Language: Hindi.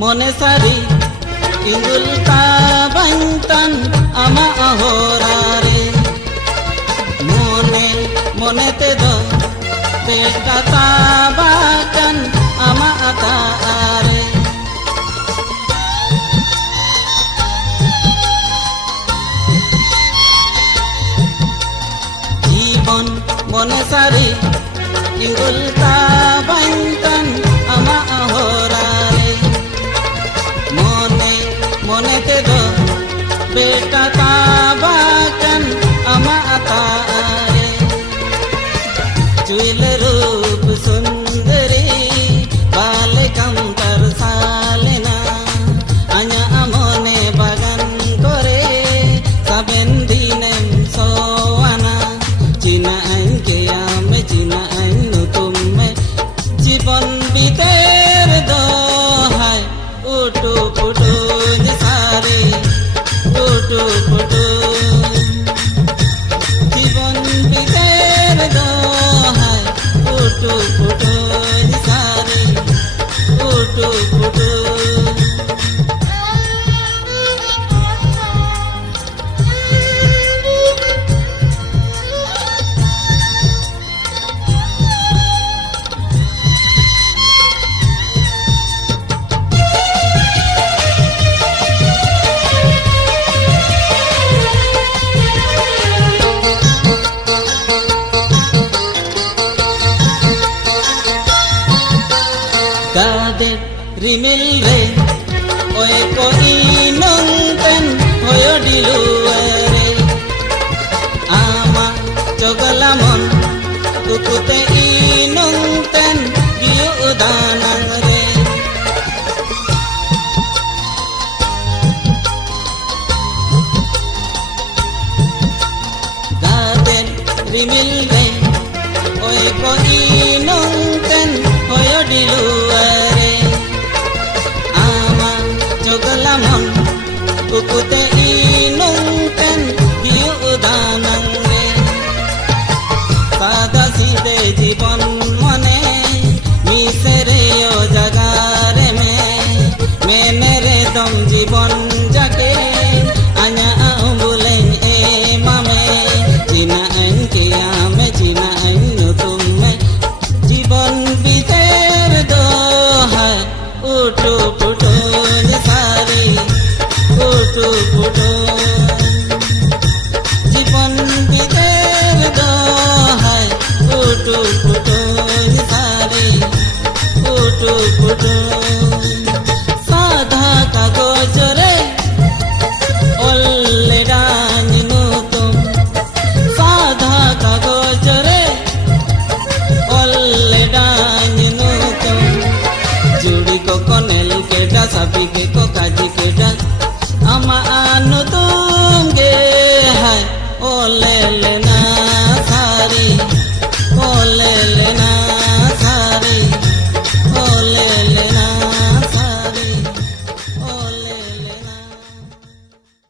mone sari indul ka bantan ama ahorare mone te do beta tabakan ama ataare jibon mone sari indul ka bantan ama ahorare mone te do beta tabakan ama ataare चुइल रूप सुंदरी बाले कम कर सालेना आया अमोने बगन करे सबेन दिनेम सोआना चिना अंके आमे चिना अनु तुमे जीवन बीतेर दो हाय उटू पुटू सारी उटू पुटू जीवन बीतेर दो Putu putu sari, putu putu. Kade rimil re oe ko inonten hoyo diluere ama chogalamon ukute inonten diu udanang re Kade rimil re oe ko inonten hoyo diluere ama chogalamon ukute inungten diu udanang re sada side জীবন মনে মিশরে ও জাগারে মেনে রে দম জীবন যাকে আ냐 আউবুলেন এ মামে চিনা আনকে আমে চিনা আইনো তুমি জীবন বিতের দো হায় উঠু পুটু সারি উঠু পুটু জীবন বিতের দো হায় উঠু পুটু সারি উঠু পুটু